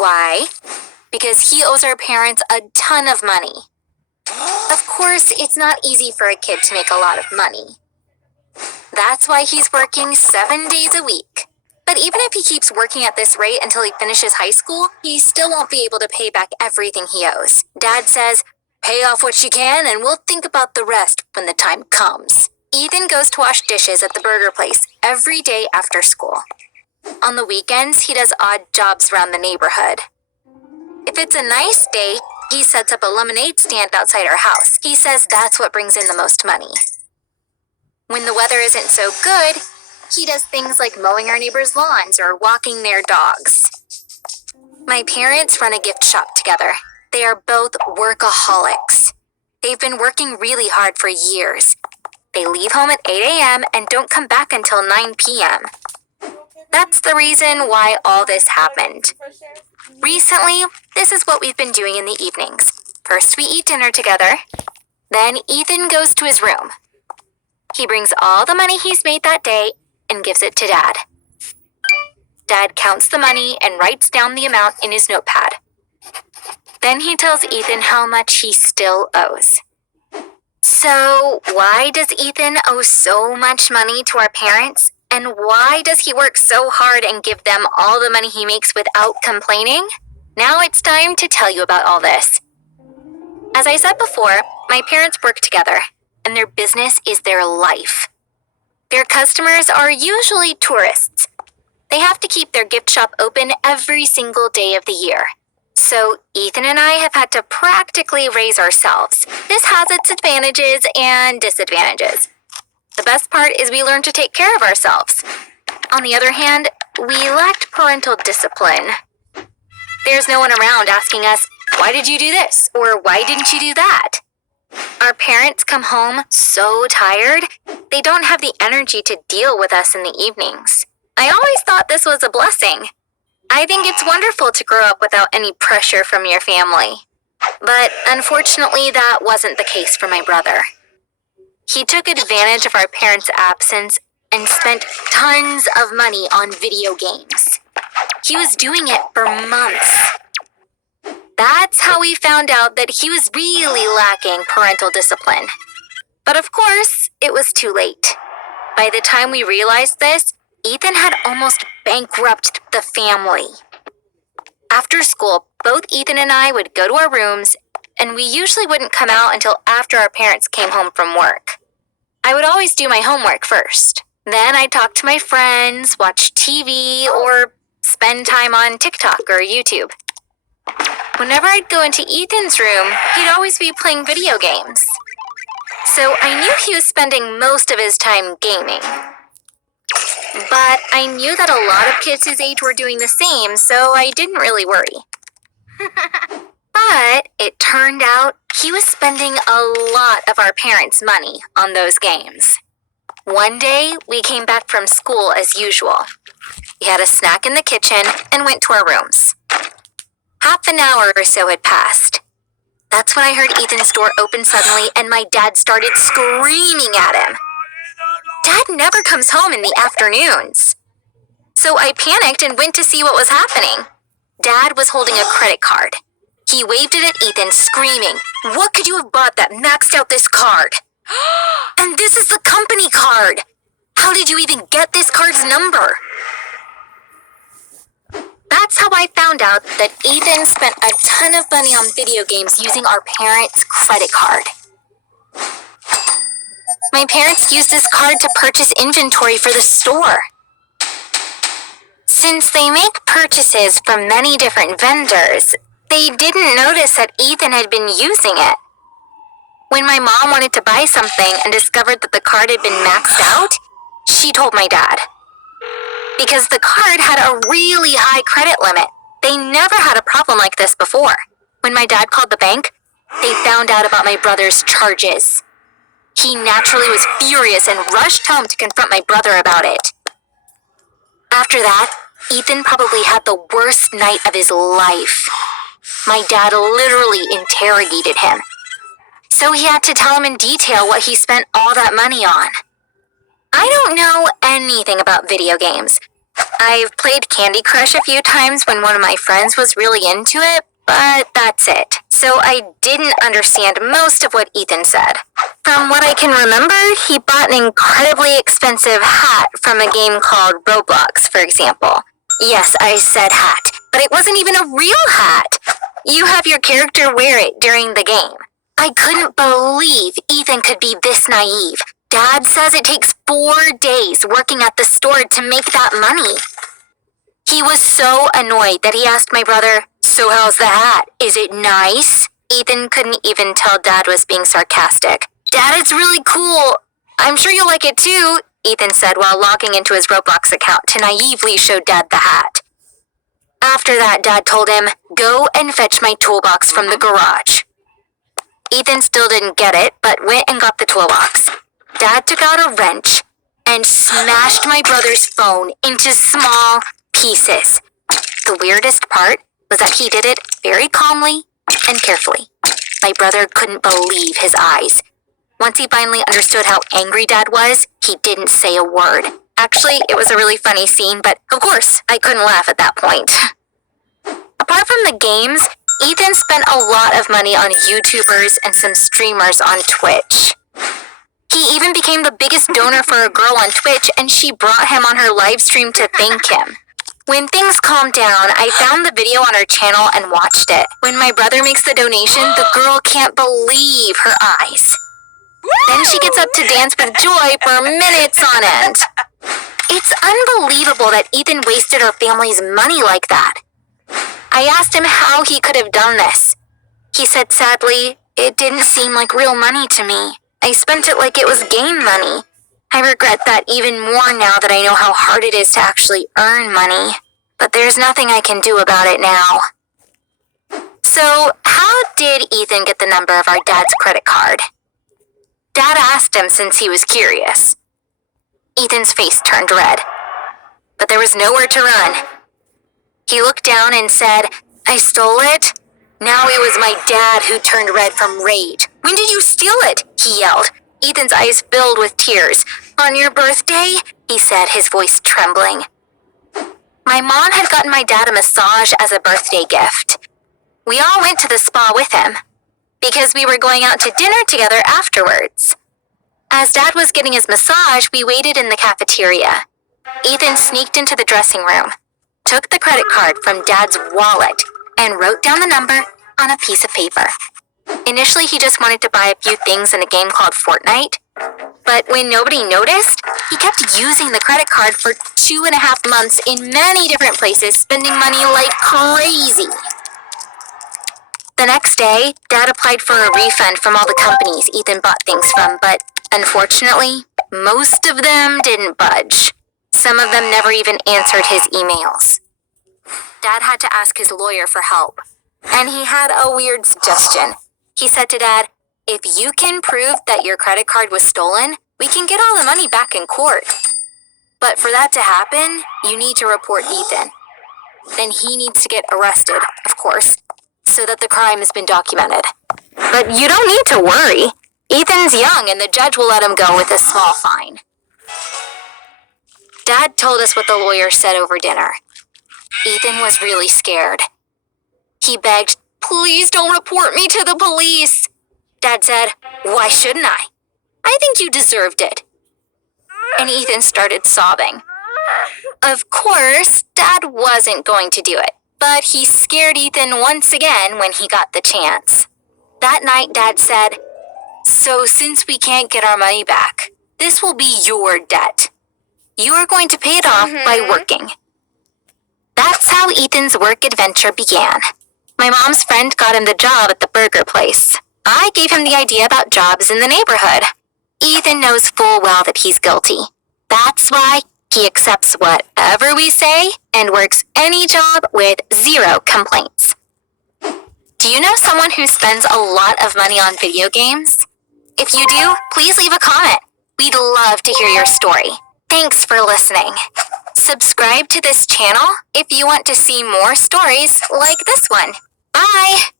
Why? Because he owes our parents a ton of money. Of course, it's not easy for a kid to make a lot of money. That's why he's working 7 days a week. But even if he keeps working at this rate until he finishes high school, he still won't be able to pay back everything he owes. Dad says, "Pay off what you can and we'll think about the rest when the time comes." Ethan goes to wash dishes at the burger place every day after school. On the weekends, he does odd jobs around the neighborhood. If it's a nice day, he sets up a lemonade stand outside our house. He says that's what brings in the most money. When the weather isn't so good, he does things like mowing our neighbors' lawns or walking their dogs. My parents run a gift shop together. They are both workaholics. They've been working really hard for years. They leave home at 8 a.m. and don't come back until 9 p.m. That's the reason why all this happened. Recently, this is what we've been doing in the evenings. First, we eat dinner together. Then Ethan goes to his room. He brings all the money he's made that day and gives it to Dad. Dad counts the money and writes down the amount in his notepad. Then he tells Ethan how much he still owes. So, why does Ethan owe so much money to our parents? And why does he work so hard and give them all the money he makes without complaining? Now it's time to tell you about all this. As I said before, my parents work together, and their business is their life. Their customers are usually tourists. They have to keep their gift shop open every single day of the year. So Ethan and I have had to practically raise ourselves. This has its advantages and disadvantages. The best part is we learn to take care of ourselves. On the other hand, we lacked parental discipline. There's no one around asking us, "Why did you do this?" or "Why didn't you do that?" Our parents come home so tired, they don't have the energy to deal with us in the evenings. I always thought this was a blessing. I think it's wonderful to grow up without any pressure from your family. But unfortunately, that wasn't the case for my brother. He took advantage of our parents' absence and spent tons of money on video games. He was doing it for months. That's how we found out that he was really lacking parental discipline. But of course, it was too late. By the time we realized this, Ethan had almost bankrupted the family. After school, both Ethan and I would go to our rooms, and we usually wouldn't come out until after our parents came home from work. I would always do my homework first. Then I'd talk to my friends, watch TV, or spend time on TikTok or YouTube. Whenever I'd go into Ethan's room, he'd always be playing video games. So I knew he was spending most of his time gaming. But I knew that a lot of kids his age were doing the same, so I didn't really worry. But it turned out he was spending a lot of our parents' money on those games. One day, we came back from school as usual. We had a snack in the kitchen and went to our rooms. Half an hour or so had passed. That's when I heard Ethan's door open suddenly and my dad started screaming at him. Dad never comes home in the afternoons. So I panicked and went to see what was happening. Dad was holding a credit card. He waved it at Ethan, screaming, "What could you have bought that maxed out this card? And this is the company card! How did you even get this card's number?" That's how I found out that Ethan spent a ton of money on video games using our parents' credit card. My parents used this card to purchase inventory for the store. Since they make purchases from many different vendors, they didn't notice that Ethan had been using it. When my mom wanted to buy something and discovered that the card had been maxed out, she told my dad. Because the card had a really high credit limit, they never had a problem like this before. When my dad called the bank, they found out about my brother's charges. He naturally was furious and rushed home to confront my brother about it. After that, Ethan probably had the worst night of his life. My dad literally interrogated him. So he had to tell him in detail what he spent all that money on. I don't know anything about video games, I've played Candy Crush a few times when one of my friends was really into it, but that's it. So I didn't understand most of what Ethan said. From what I can remember, he bought an incredibly expensive hat from a game called Roblox, for example. Yes, I said hat, but it wasn't even a real hat. You have your character wear it during the game. I couldn't believe Ethan could be this naive. Dad says it takes 4 days working at the store to make that money. He was so annoyed that he asked my brother, "So how's the hat? Is it nice?" Ethan couldn't even tell Dad was being sarcastic. "Dad, it's really cool. I'm sure you'll like it too," Ethan said while logging into his Roblox account to naively show Dad the hat. After that, Dad told him, "Go and fetch my toolbox from the garage." Ethan still didn't get it, but went and got the toolbox. Dad took out a wrench and smashed my brother's phone into small pieces. The weirdest part was that he did it very calmly and carefully. My brother couldn't believe his eyes. Once he finally understood how angry Dad was, he didn't say a word. Actually, it was a really funny scene, but of course, I couldn't laugh at that point. Apart from the games, Ethan spent a lot of money on YouTubers and some streamers on Twitch. He even became the biggest donor for a girl on Twitch, and she brought him on her live stream to thank him. When things calmed down, I found the video on her channel and watched it. When my brother makes the donation, the girl can't believe her eyes. Then she gets up to dance with joy for minutes on end. It's unbelievable that Ethan wasted our family's money like that. I asked him how he could have done this. He said sadly, "It didn't seem like real money to me. I spent it like it was game money. I regret that even more now that I know how hard it is to actually earn money. But there's nothing I can do about it now." So, how did Ethan get the number of our dad's credit card? Dad asked him since he was curious. Ethan's face turned red, but there was nowhere to run. He looked down and said, "I stole it?" Now it was my dad who turned red from rage. "When did you steal it?" he yelled. Ethan's eyes filled with tears. "On your birthday?" he said, his voice trembling. My mom had gotten my dad a massage as a birthday gift. We all went to the spa with him, because we were going out to dinner together afterwards. As Dad was getting his massage, we waited in the cafeteria. Ethan sneaked into the dressing room, took the credit card from Dad's wallet, and wrote down the number on a piece of paper. Initially, he just wanted to buy a few things in a game called Fortnite, but when nobody noticed, he kept using the credit card for 2.5 months in many different places, spending money like crazy. The next day, Dad applied for a refund from all the companies Ethan bought things from, but unfortunately, most of them didn't budge. Some of them never even answered his emails. Dad had to ask his lawyer for help, and he had a weird suggestion. He said to Dad, "If you can prove that your credit card was stolen, we can get all the money back in court. But for that to happen, you need to report Ethan. Then he needs to get arrested, of course, so that the crime has been documented. But you don't need to worry. Ethan's young and the judge will let him go with a small fine." Dad told us what the lawyer said over dinner. Ethan was really scared. He begged, "Please don't report me to the police." Dad said, "Why shouldn't I? I think you deserved it." And Ethan started sobbing. Of course, Dad wasn't going to do it, but he scared Ethan once again when he got the chance. That night, Dad said, "So since we can't get our money back, this will be your debt. You are going to pay it off by working." That's how Ethan's work adventure began. My mom's friend got him the job at the burger place. I gave him the idea about jobs in the neighborhood. Ethan knows full well that he's guilty. That's why he accepts whatever we say and works any job with 0 complaints. Do you know someone who spends a lot of money on video games? If you do, please leave a comment. We'd love to hear your story. Thanks for listening. Subscribe to this channel if you want to see more stories like this one. Bye!